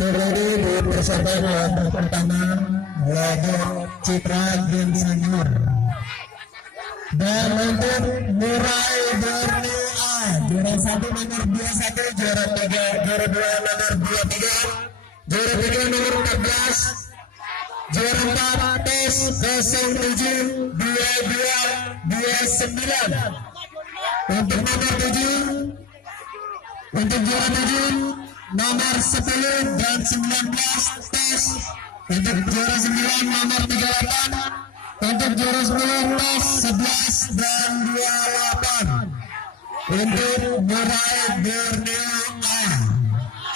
Seredi dipersiapkan laga pertama laga Citra Green Senior. Dan untuk Murai Borneo A juara 1 nomor 21, juara 3, juara 2 nomor 23, juara 3 nomor 14, juara 4 tes 07 22 29. Untuk nomor 7, untuk juara 7 nomor 10 dan 19 tes. Untuk juara 9 nomor 38. Untuk juara 10 tes 11 dan 28. Untuk Murai Borneo A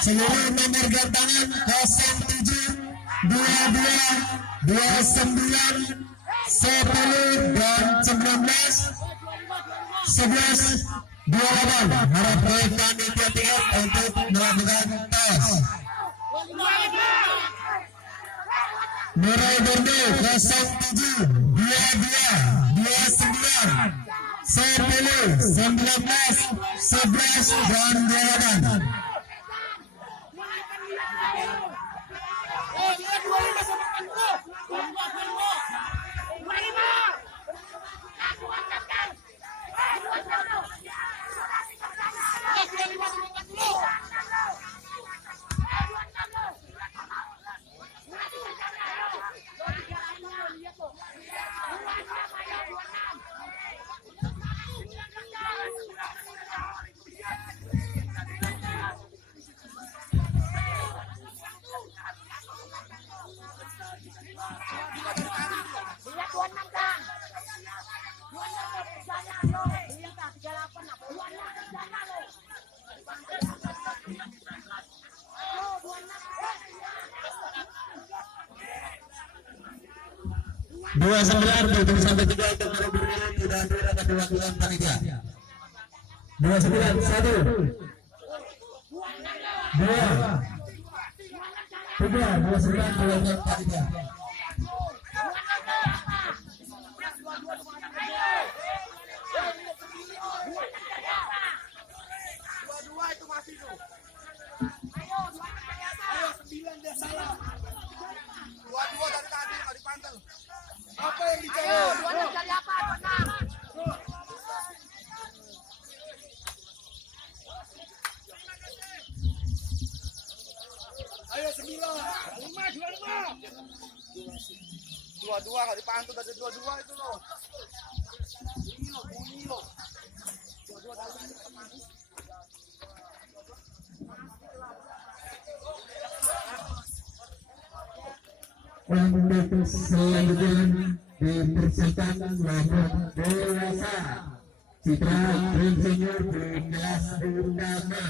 seluruh nomor gantangan 07 22 29 10 dan 19 11 28. Harap rekan hati-hati untuk melakukan tes. Murai Borneo 07 22 29 10 19 11 dan 28. Iya 26 Kang. 26 kerjanya lo. Iya Kang 38 apa? 26 kerjanya lo. Ayo 29 tujuh sampai 3 untuk berdiri tidak ada perwakilan panitia. 29 1 2 3 29 perwakilan panitia. Dua itu masih tuh. Ayo 9 deh saya. 22 dari tadi nggak dipantau. Apa yang dicari? Ayo 26 cari apa? 26. Ayo 9. 25. 22 nggak dipantau dari 22 itu loh. Bunyi loh. 22 dari tadi. Untuk selanjutnya dipersilakan kelompok dewasa Citra Green Senior di kelas utama.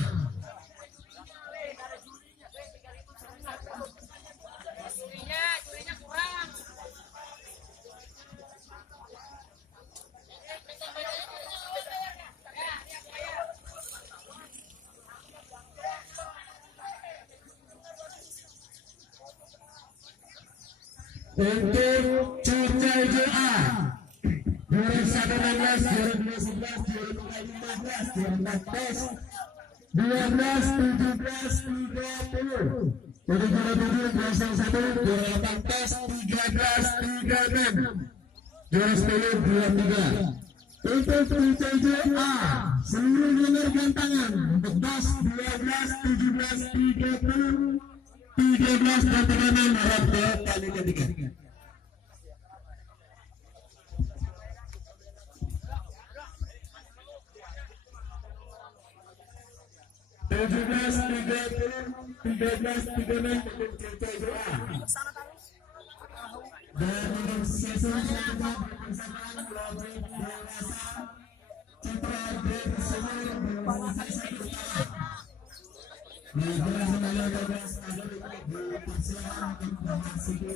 Jurinya kurang. Untuk Cuca JA juara 16, juara 11, juara 15, juara 14, 12, 17, 30. Jadi juara 7, juara 1, juara 18, 13, 36. Juara 10, juara 3. Untuk Cuca JA seluruh nomor gantangan 11, 12, 17, 30. 13 dan turnamen harap ke panitia 3. Tujuh 13 turnamen untuk CCA. Dan untuk sesi selanjutnya bersama kelompok dewasa Citra Green Senior organisasi utama. Di kelas 12 ada dipersilakan untuk memasuki